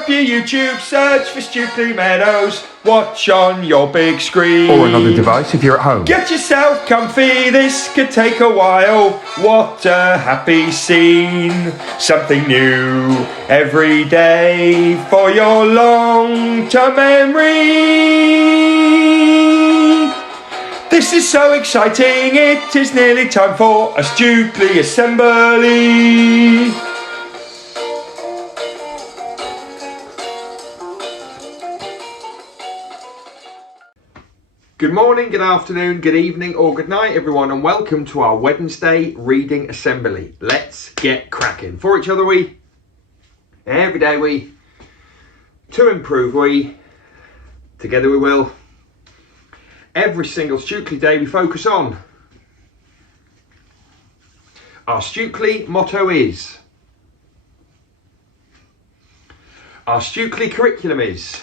up your YouTube, search for Stukeley Meadows, watch on your big screen. Or another device if you're at home. Get yourself comfy, this could take a while. What a happy scene. Something new every day for your long-term memory. This is so exciting, it is nearly time for a Stukeley assembly. Good morning, good afternoon, good evening or good night everyone, and welcome to our Wednesday reading assembly. Let's get cracking. For each other we, every day we, to improve we, together we will. Every single Stukeley day we focus on. Our Stukeley motto is, our Stukeley curriculum is,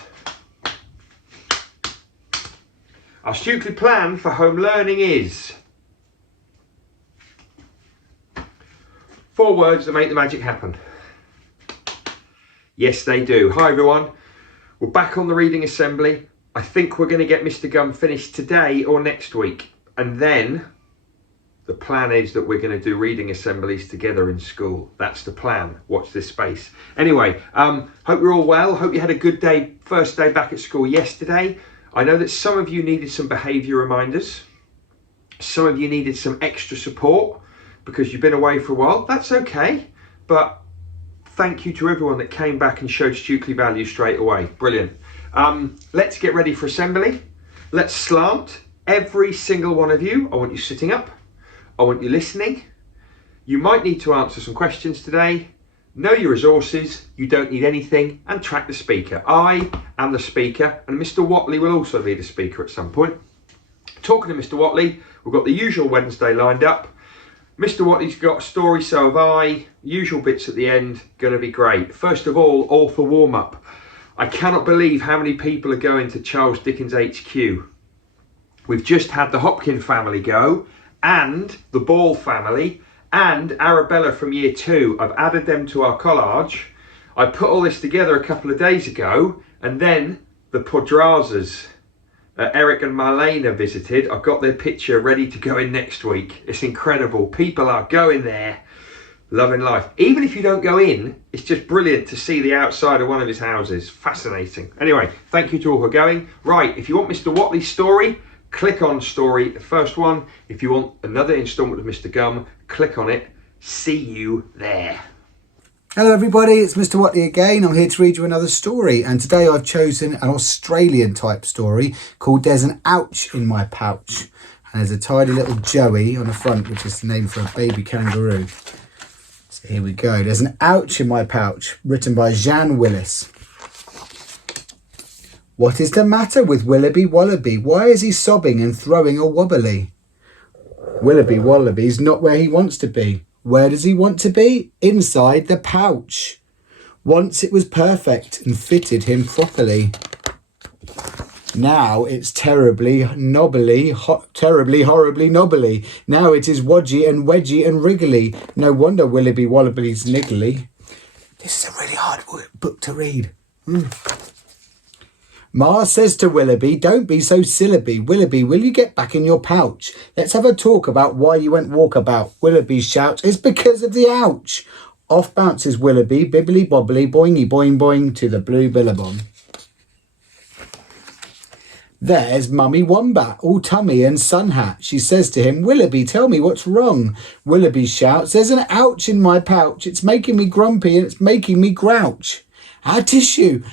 our Stukeley plan for home learning is. 4 words that make the magic happen. Yes, they do. Hi everyone. We're back on the reading assembly. I think we're going to get Mr. Gum finished today or next week. And then the plan is that we're going to do reading assemblies together in school. That's the plan. Watch this space. Anyway, hope you're all well. Hope you had a good day, first day back at school yesterday. I know that some of you needed some behaviour reminders. Some of you needed some extra support because you've been away for a while. That's okay. But thank you to everyone that came back and showed Stukeley value straight away. Brilliant. Let's get ready for assembly. Let's slant. Every single one of you, I want you sitting up. I want you listening. You might need to answer some questions today. Know your resources, you don't need anything, and track the speaker. I am the speaker, and Mr. Watley will also be the speaker at some point. Talking to Mr. Watley, we've got the usual Wednesday lined up. Mr. Watley's got a story, so have I. Usual bits at the end, going to be great. First of all, author warm-up. I cannot believe how many people are going to Charles Dickens HQ. We've just had the Hopkins family go, and the Ball family, and Arabella from year 2. I've added them to our collage. I put all this together a couple of days ago, and then the Podrazas, Eric and Marlena visited. I've got their picture ready to go in next week. It's incredible. People are going there, loving life. Even if you don't go in, it's just brilliant to see the outside of one of his houses. Fascinating. Anyway, thank you to all who are going. Right, if you want Mr. Watley's story, click on story, the first one. If you want another instalment of Mr. Gum, click on it. See you there. Hello everybody, it's Mr. Watley again. I'm here to read you another story, and today I've chosen an Australian type story called There's an Ouch in My Pouch. And there's a tiny little Joey on the front, which is the name for a baby kangaroo. So here we go. There's an Ouch in My Pouch, written by Jan Willis. What is the matter with Willoughby Wallaby? Why is he sobbing and throwing a wobbly? Willoughby Wallaby's not where he wants to be. Where does he want to be? Inside the pouch. Once it was perfect and fitted him properly. Now it's terribly knobbly, terribly horribly knobbly. Now it is wodgy and wedgy and wriggly. No wonder Willoughby Wallaby's niggly. This is a really hard book to read. Ma says to Willoughby, don't be so syllaby. Willoughby, will you get back in your pouch? Let's have a talk about why you went walkabout. Willoughby shouts, it's because of the ouch. Off bounces Willoughby, bibbly bobbly, boingy boing boing to the blue billabong. There's Mummy Wombat, all tummy and sun hat. She says to him, Willoughby, tell me what's wrong. Willoughby shouts, there's an ouch in my pouch. It's making me grumpy and it's making me grouch. Ah, tissue,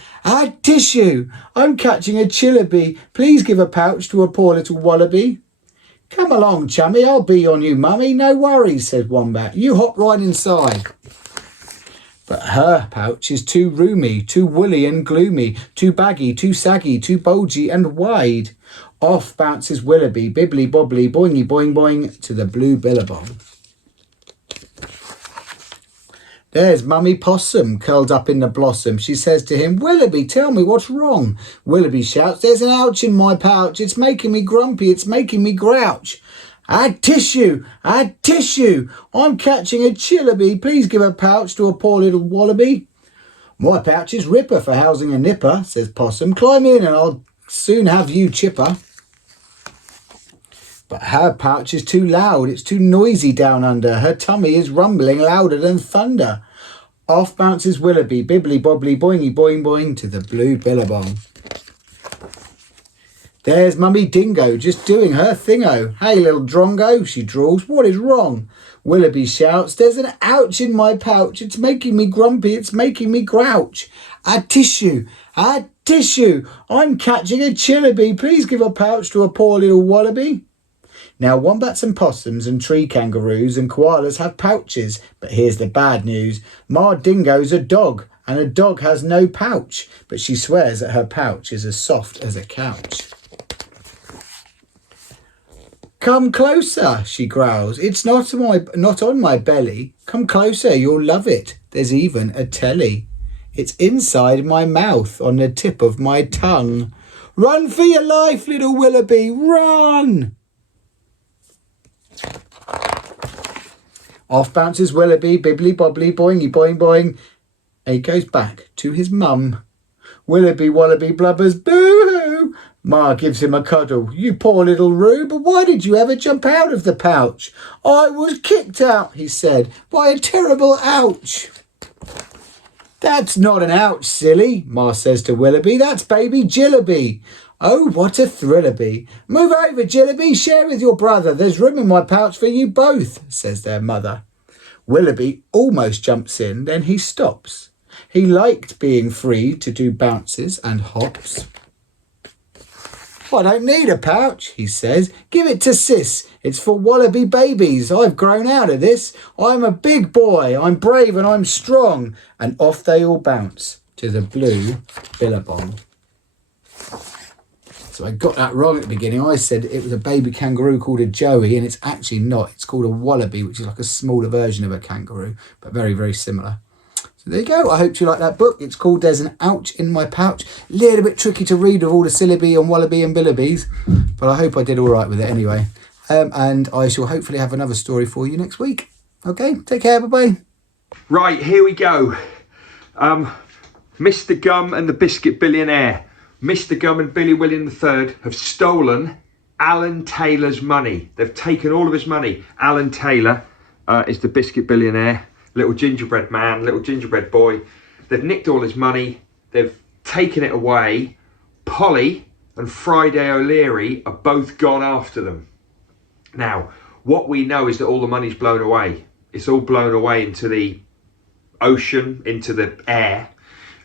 I'm catching a chillaby. Please give a pouch to a poor little wallaby. Come along, chummy, I'll be on you, mummy. No worries, said Wombat. You hop right inside. But her pouch is too roomy, too woolly and gloomy, too baggy, too saggy, too bulgy and wide. Off bounces Willoughby, bibbly bobbly, boingy boing boing to the blue billabong. There's Mummy Possum, curled up in the blossom. She says to him, Willoughby, tell me what's wrong. Willoughby shouts, there's an ouch in my pouch. It's making me grumpy. It's making me grouch. Add tissue. I'm catching a chillaby. Please give a pouch to a poor little wallaby. My pouch is ripper for housing a nipper, says Possum. Climb in and I'll soon have you chipper. But her pouch is too loud, it's too noisy down under. Her tummy is rumbling louder than thunder. Off bounces Willoughby, bibbly bobbly boingy boing boing to the blue billabong. There's Mummy Dingo just doing her thingo. Hey little drongo, she drawls, what is wrong? Willoughby shouts, there's an ouch in my pouch. It's making me grumpy, it's making me grouch. A tissue, I'm catching a chillaby. Please give a pouch to a poor little wallaby. Now wombats and possums and tree kangaroos and koalas have pouches, but here's the bad news. Ma Dingo's a dog, and a dog has no pouch, but she swears that her pouch is as soft as a couch. Come closer, she growls. It's not on my belly. Come closer, you'll love it. There's even a telly. It's inside my mouth, on the tip of my tongue. Run for your life, little Willoughby, run! Off bounces Willoughby, bibbly bobbly, boingy boing boing. And he goes back to his mum. Willoughby wallaby blubbers, boo-hoo! Ma gives him a cuddle. You poor little rube, why did you ever jump out of the pouch? I was kicked out, he said, by a terrible ouch. That's not an ouch, silly, Ma says to Willoughby. That's baby Jillaby. Oh, what a thrillaby. Move over, Jillaby, share with your brother. There's room in my pouch for you both, says their mother. Willoughby almost jumps in, then he stops. He liked being free to do bounces and hops. I don't need a pouch, he says. Give it to Sis. It's for wallaby babies. I've grown out of this. I'm a big boy. I'm brave and I'm strong. And off they all bounce to the blue billabong. So I got that wrong at the beginning. I said it was a baby kangaroo called a joey, and it's actually not. It's called a wallaby, which is like a smaller version of a kangaroo, but very, very similar. So there you go. I hope you like that book. It's called There's an Ouch in My Pouch. A little bit tricky to read with all the syllabi and wallaby and billabies, but I hope I did all right with it anyway. And I shall hopefully have another story for you next week. Okay, take care. Bye-bye. Right, here we go. Mr. Gum and the Biscuit Billionaire. Mr. Gum and Billy William III have stolen Alan Taylor's money. They've taken all of his money. Alan Taylor is the Biscuit Billionaire. Little gingerbread man, little gingerbread boy. They've nicked all his money. They've taken it away. Polly and Friday O'Leary are both gone after them. Now, what we know is that all the money's blown away. It's all blown away into the ocean, into the air.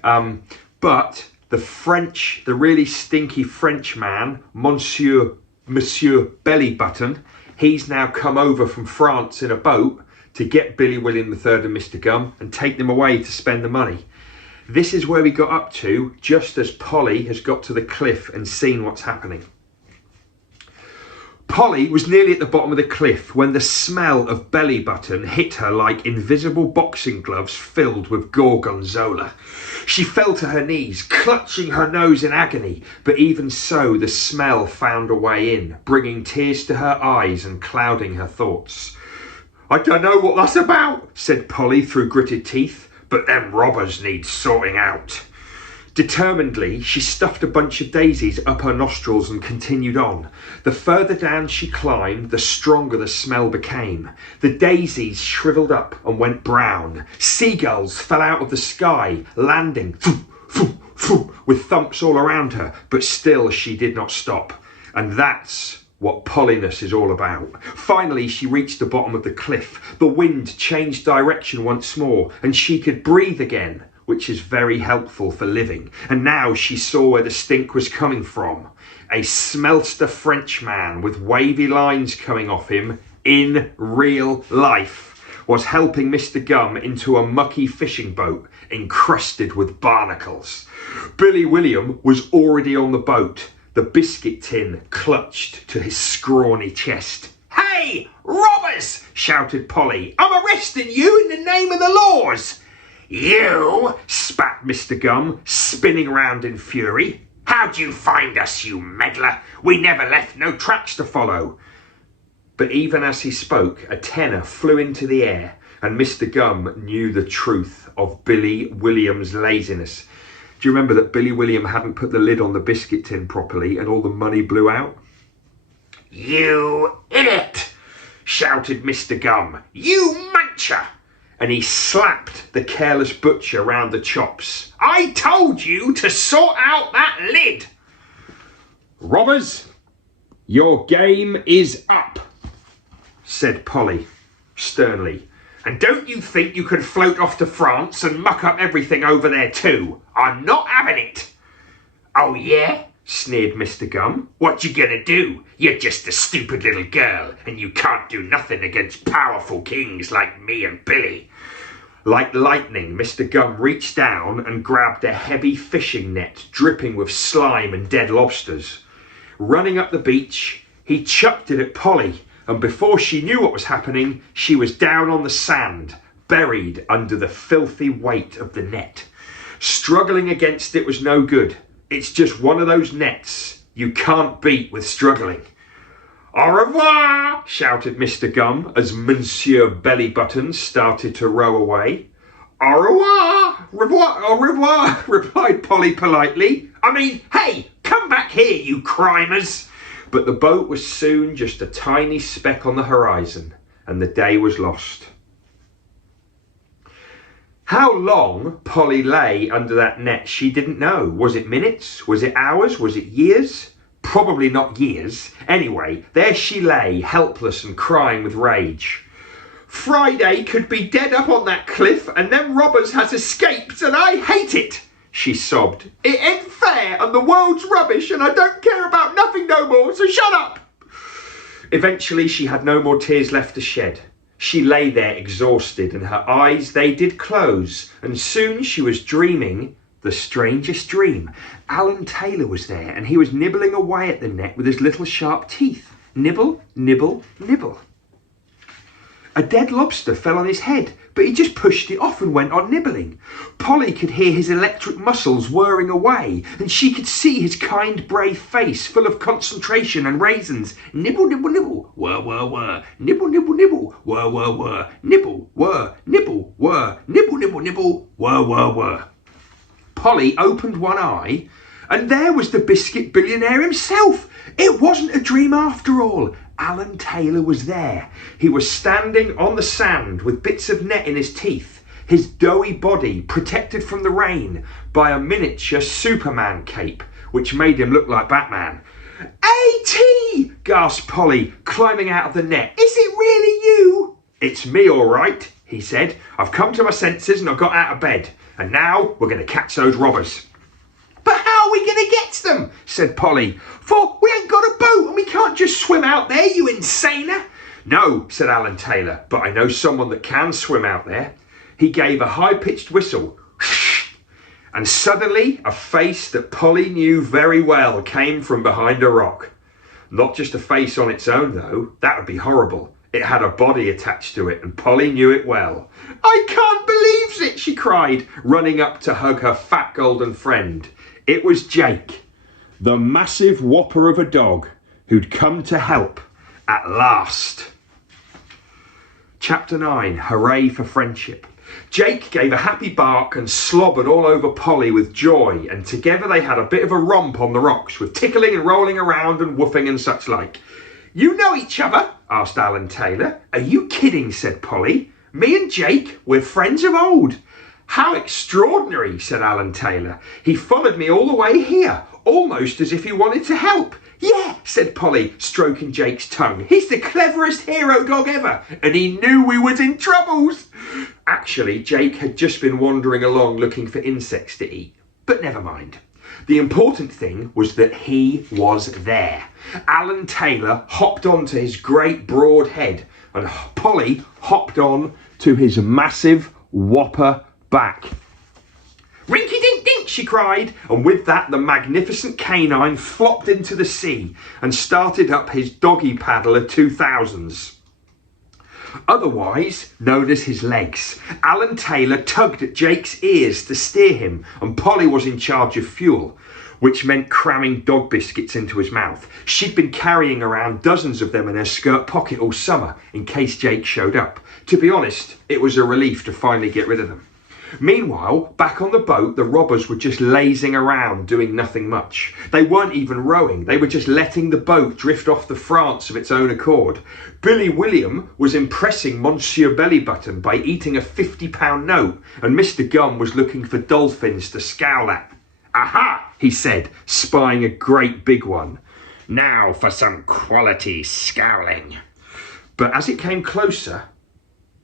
But the really stinky French man, Monsieur Bellybutton, he's now come over from France in a boat to get Billy William III and Mr. Gum and take them away to spend the money. This is where we got up to just as Polly has got to the cliff and seen what's happening. Polly was nearly at the bottom of the cliff when the smell of Bellybutton hit her like invisible boxing gloves filled with gorgonzola. She fell to her knees, clutching her nose in agony, but even so the smell found a way in, bringing tears to her eyes and clouding her thoughts. I don't know what that's about, said Polly through gritted teeth, but them robbers need sorting out. Determinedly, she stuffed a bunch of daisies up her nostrils and continued on. The further down she climbed, the stronger the smell became. The daisies shriveled up and went brown. Seagulls fell out of the sky, landing with thumps all around her, but still she did not stop. And that's what Polliness is all about. Finally, she reached the bottom of the cliff. The wind changed direction once more, and she could breathe again, which is very helpful for living. And now she saw where the stink was coming from. A smelter French man with wavy lines coming off him in real life was helping Mr. Gum into a mucky fishing boat encrusted with barnacles. Billy William was already on the boat, the biscuit tin clutched to his scrawny chest. Hey, robbers, shouted Polly. I'm arresting you in the name of the laws. You, spat Mr. Gum, spinning round in fury. How'd you find us, you meddler? We never left no tracks to follow. But even as he spoke, a tenner flew into the air, and Mr. Gum knew the truth of Billy William's laziness. Do you remember that Billy William hadn't put the lid on the biscuit tin properly and all the money blew out? "You idiot!" shouted Mr. Gum. "You muncher!" And he slapped the careless butcher round the chops. "I told you to sort out that lid!" "Robbers, your game is up," said Polly sternly. "And don't you think you can float off to France and muck up everything over there too? I'm not having it." "Oh yeah?" sneered Mr. Gum. "What you gonna do? You're just a stupid little girl and you can't do nothing against powerful kings like me and Billy." Like lightning, Mr. Gum reached down and grabbed a heavy fishing net dripping with slime and dead lobsters. Running up the beach, he chucked it at Polly, and before she knew what was happening, she was down on the sand, buried under the filthy weight of the net. Struggling against it was no good. It's just one of those nets you can't beat with struggling. "Au revoir!" shouted Mr. Gum as Monsieur Bellybuttons started to row away. "Au revoir! Au revoir!" replied Polly politely. Hey, come back here, you crimers!" But the boat was soon just a tiny speck on the horizon, and the day was lost. How long Polly lay under that net she didn't know. Was it minutes? Was it hours? Was it years? Probably not years. Anyway, there she lay, helpless and crying with rage. "Friday could be dead up on that cliff and them robbers has escaped and I hate it," she sobbed. "It ain't fair and the world's rubbish and I don't care about nothing no more, so shut up." Eventually she had no more tears left to shed. She lay there exhausted and her eyes, they did close, and soon she was dreaming the strangest dream. Alan Taylor was there and he was nibbling away at the net with his little sharp teeth. Nibble, nibble, nibble. A dead lobster fell on his head, but he just pushed it off and went on nibbling. Polly could hear his electric muscles whirring away, and she could see his kind, brave face full of concentration and raisins. Nibble, nibble, nibble, whir, whir, whir. Nibble, nibble, nibble, whir, whir, whir. Nibble, whir, nibble, whir. Nibble, nibble, nibble, whir, whir, whir. Polly opened one eye, and there was the biscuit billionaire himself. It wasn't a dream after all. Alan Taylor was there. He was standing on the sand with bits of net in his teeth, his doughy body protected from the rain by a miniature Superman cape, which made him look like Batman. "A.T.!" gasped Polly, climbing out of the net. "Is it really you?" "It's me, all right," he said. "I've come to my senses and I got out of bed. And now we're going to catch those robbers." "But how are we going to get to them?" said Polly. "For we ain't got a boat and we can't just swim out there, you insaner." "No," said Alan Taylor, "but I know someone that can swim out there." He gave a high-pitched whistle. And suddenly a face that Polly knew very well came from behind a rock. Not just a face on its own, though. That would be horrible. It had a body attached to it, and Polly knew it well. "I can't believe it," she cried, running up to hug her fat golden friend. It was Jake, the massive whopper of a dog who'd come to help at last. Chapter 9, Hooray for Friendship. Jake gave a happy bark and slobbered all over Polly with joy, and together they had a bit of a romp on the rocks, with tickling and rolling around and woofing and such like. "You know each other?" asked Alan Taylor. "Are you kidding?" said Polly. "Me and Jake, we're friends of old." "How extraordinary," said Alan Taylor. "He followed me all the way here, almost as if he wanted to help." "Yeah," said Polly, stroking Jake's tongue. "He's the cleverest hero dog ever, and he knew we was in troubles." Actually, Jake had just been wandering along looking for insects to eat, but never mind. The important thing was that he was there. Alan Taylor hopped onto his great broad head, and Polly hopped on to his massive whopper back. "Rinky-dink-dink," she cried, and with that the magnificent canine flopped into the sea and started up his doggy paddle of 2000s. Otherwise known as his legs. Alan Taylor tugged at Jake's ears to steer him, and Polly was in charge of fuel. which meant cramming dog biscuits into his mouth. She'd been carrying around dozens of them in her skirt pocket all summer in case Jake showed up. To be honest, it was a relief to finally get rid of them. Meanwhile, back on the boat, the robbers were just lazing around, doing nothing much. They weren't even rowing, they were just letting the boat drift off the France of its own accord. Billy William was impressing Monsieur Bellybutton by eating a £50 note, and Mr. Gum was looking for dolphins to scowl at. "Aha!" he said, spying a great big one. "Now for some quality scowling." But as it came closer,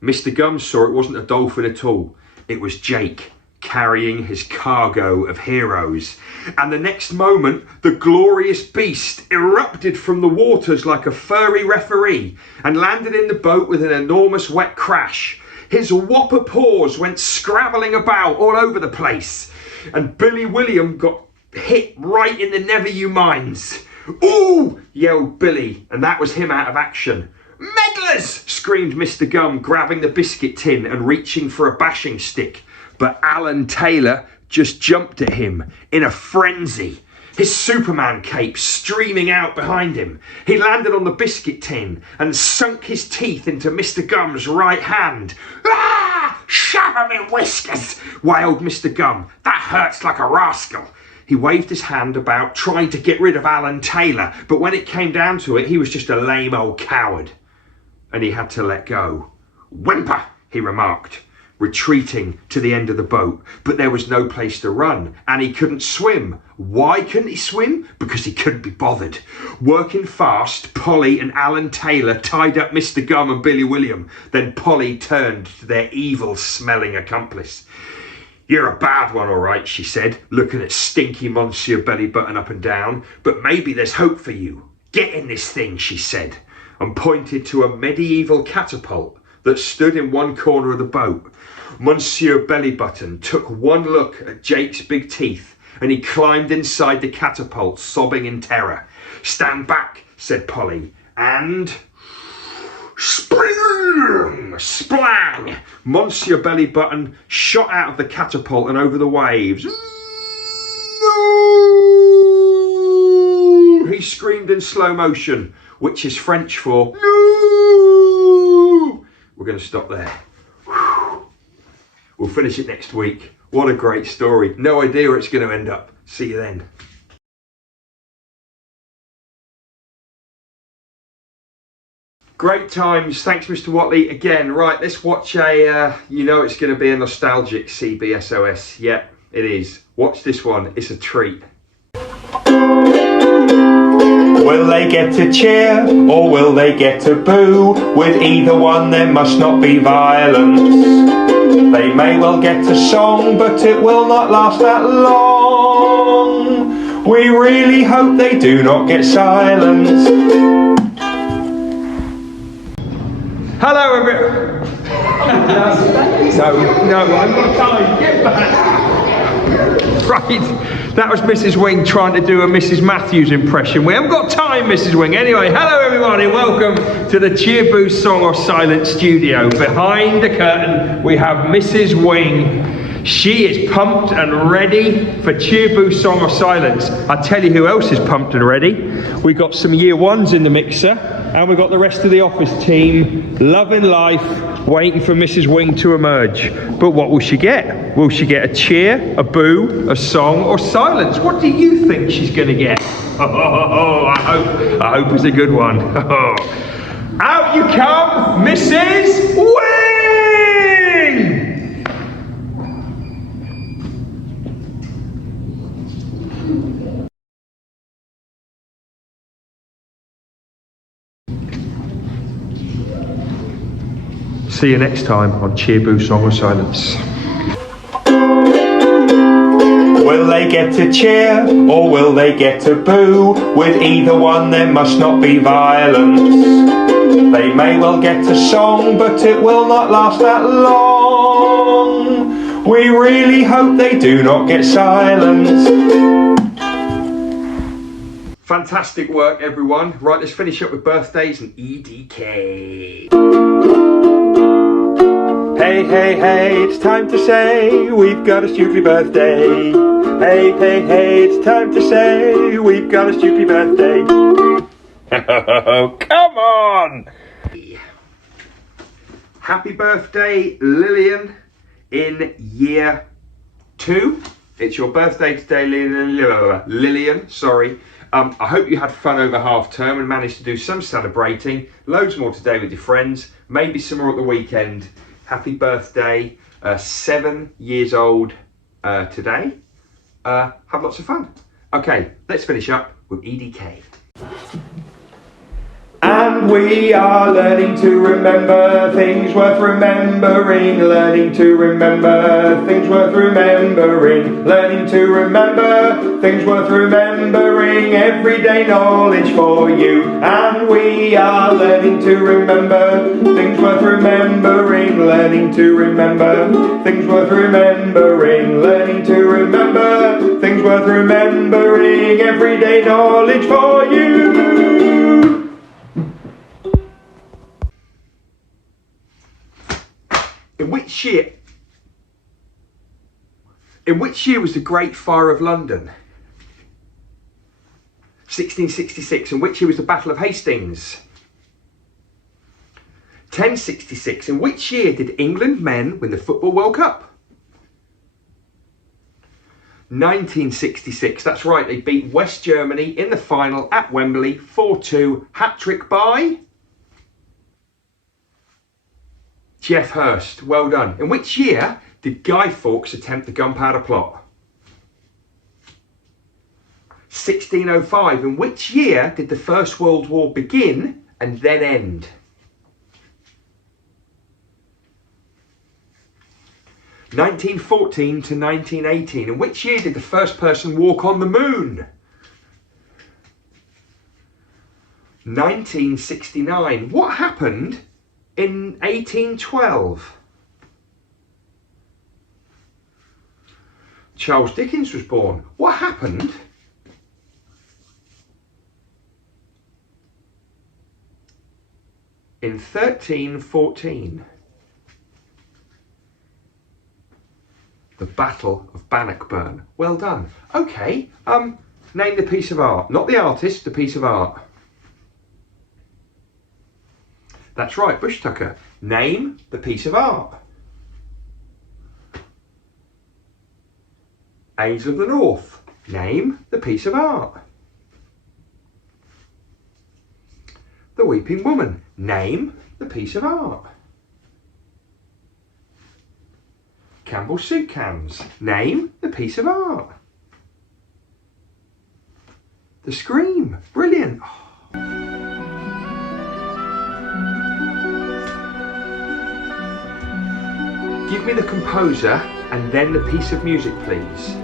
Mr. Gum saw it wasn't a dolphin at all. It was Jake, carrying his cargo of heroes. And the next moment, the glorious beast erupted from the waters like a furry referee and landed in the boat with an enormous wet crash. His whopper paws went scrabbling about all over the place, and Billy William got hit right in the never you minds. "Ooh!" yelled Billy, and that was him out of action. "Meddlers!" screamed Mr. Gum, grabbing the biscuit tin and reaching for a bashing stick. But Alan Taylor just jumped at him in a frenzy, his Superman cape streaming out behind him. He landed on the biscuit tin and sunk his teeth into Mr. Gum's right hand. "Ah! Shove 'em in whiskers!" wailed Mr. Gum. "That hurts like a rascal." He waved his hand about, trying to get rid of Alan Taylor, but when it came down to it, he was just a lame old coward. And he had to let go. "Whimper," he remarked, retreating to the end of the boat. But there was no place to run, and he couldn't swim. Why couldn't he swim? Because he couldn't be bothered. Working fast, Polly and Alan Taylor tied up Mr. Gum and Billy William. Then Polly turned to their evil-smelling accomplice. "You're a bad one, all right," she said, looking at stinky Monsieur Bellybutton up and down. "But maybe there's hope for you. Get in this thing," she said, and pointed to a medieval catapult that stood in one corner of the boat. Monsieur Bellybutton took one look at Jake's big teeth, and he climbed inside the catapult, sobbing in terror. "Stand back," said Polly, and... spring! Splang! Monsieur Bellybutton shot out of the catapult and over the waves. "No!" he screamed in slow motion, which is French for "No!" We're going to stop there. We'll finish it next week. What a great story. No idea where it's going to end up. See you then. Great times. Thanks, Mr. Watley. Again, right, let's watch you know it's going to be a nostalgic CBSOS. Yep, it is. Watch this one. It's a treat. Will they get a cheer or will they get a boo? With either one there must not be violence. They may well get a song, but it will not last that long. We really hope they do not get silence. Hello, everyone. No, I'm not time. Get back. Right, that was Mrs. Wing trying to do a Mrs. Matthews impression. We haven't got time, Mrs. Wing. Anyway, hello everybody, welcome to the Cheer Boost Song or Silence studio. Behind the curtain, we have Mrs. Wing. She is pumped and ready for Cheer Boost Song or Silence. I tell you who else is pumped and ready. We've got some year ones in the mixer, and we've got the rest of the office team, loving life, waiting for Mrs. Wing to emerge. But what will she get? Will she get a cheer, a boo, a song, or silence? What do you think she's going to get? I hope it's a good one. Out you come, Mrs. Wing! See you next time on Cheer Boo Song or Silence. Will they get a cheer or will they get a boo? With either one there must not be violence. They may well get a song, but it will not last that long. We really hope they do not get silence. Fantastic work, everyone. Right, let's finish up with birthdays and EDK. Hey, hey, hey, it's time to say we've got a Stukeley birthday. Hey, hey, hey, it's time to say we've got a Stukeley birthday. Oh, come on! Happy birthday, Lillian, in year 2. It's your birthday today, Lillian, sorry. I hope you had fun over half term and managed to do some celebrating. Loads more today with your friends, maybe some more at the weekend. Happy birthday, 7 years old today. Have lots of fun. Okay, let's finish up with EDK. And we are learning to remember things worth remembering, learning to remember things worth remembering, learning to remember things worth remembering, everyday knowledge for you. And we are learning to remember things worth remembering, learning to remember things worth remembering, learning to remember things worth remembering, everyday knowledge for you. In which year was the Great Fire of London? 1666. In which year was the Battle of Hastings? 1066. In which year did England men win the Football World Cup? 1966. That's right, they beat West Germany in the final at Wembley 4-2. Hat-trick by Jeff Hurst. Well done. In which year did Guy Fawkes attempt the gunpowder plot? 1605. In which year did the First World War begin and then end? 1914 to 1918. In which year did the first person walk on the moon? 1969. What happened in 1812? Charles Dickens was born. What happened in 1314? The Battle of Bannockburn. Well done. Okay, name the piece of art. Not the artist, the piece of art. That's right, Bush Tucker. Name the piece of art. Aids of the North. Name the piece of art. The Weeping Woman. Name the piece of art. Campbell's Soup Cans. Name the piece of art. The Scream. Brilliant. Give me the composer and then the piece of music, please.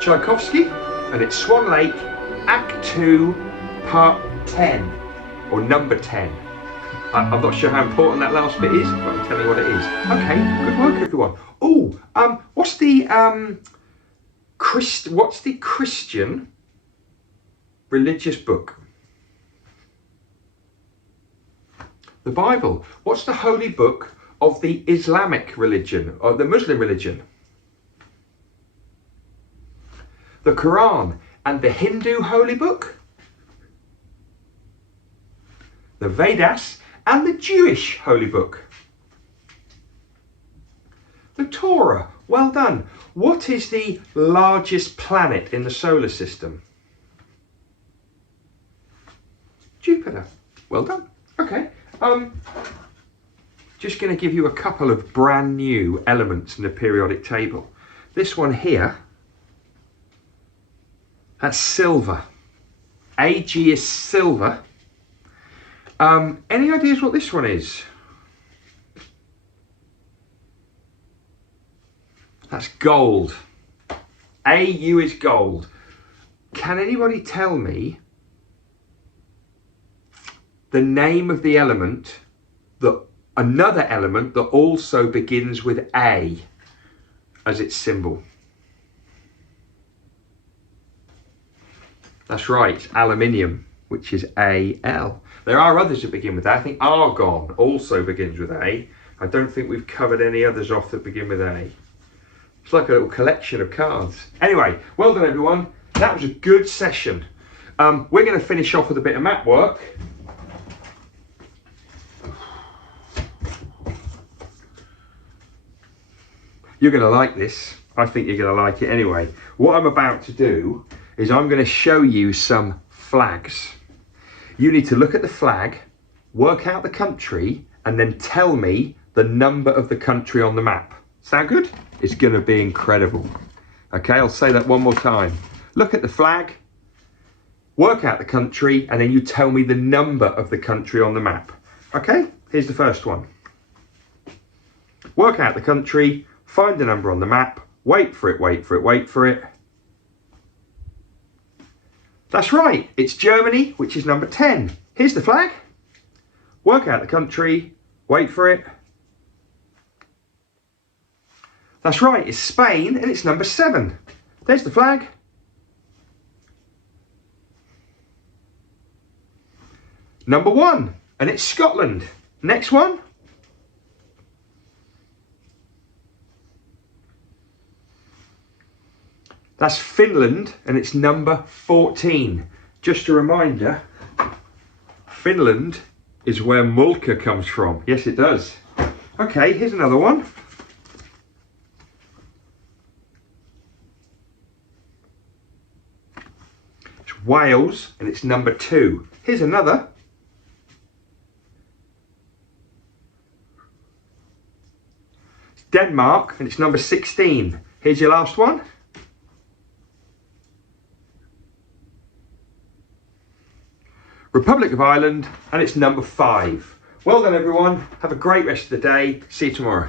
Tchaikovsky, and it's Swan Lake, Act 2, Part 10, or number 10. I'm not sure how important that last bit is, but I'm telling you what it is. Okay, good work, everyone. Oh, what's the Christian religious book? The Bible. What's the holy book of the Islamic religion, or the Muslim religion? The Quran. And the Hindu holy book? The Vedas. And the Jewish holy book? The Torah. Well done. What is the largest planet in the solar system? Jupiter. Well done. Okay. Just going to give you a couple of brand new elements in the periodic table. This one here, that's silver. Ag is silver. Any ideas what this one is? That's gold. AU is gold. Can anybody tell me the name of the element, another element that also begins with A as its symbol? That's right, aluminium. which is AL. There are others that begin with A. I think argon also begins with A. I don't think we've covered any others off that begin with A. It's like a little collection of cards. Anyway, well done everyone. That was a good session. We're going to finish off with a bit of map work. You're going to like this. I think you're going to like it anyway. What I'm about to do is I'm going to show you some flags. You need to look at the flag, work out the country, and then tell me the number of the country on the map. Sound good? It's going to be incredible. Okay, I'll say that one more time. Look at the flag, work out the country, and then you tell me the number of the country on the map. Okay, here's the first one. Work out the country, find the number on the map, wait for it, wait for it, wait for it. That's right, it's Germany, which is number 10. Here's the flag. Work out the country, wait for it. That's right, it's Spain and it's number 7. There's the flag. Number 1, and it's Scotland. Next one. That's Finland and it's number 14. Just a reminder, Finland is where Mulka comes from. Yes, it does. Okay, here's another one. It's Wales and it's number 2. Here's another. It's Denmark and it's number 16. Here's your last one. Republic of Ireland, and it's number 5. Well done everyone, have a great rest of the day, see you tomorrow.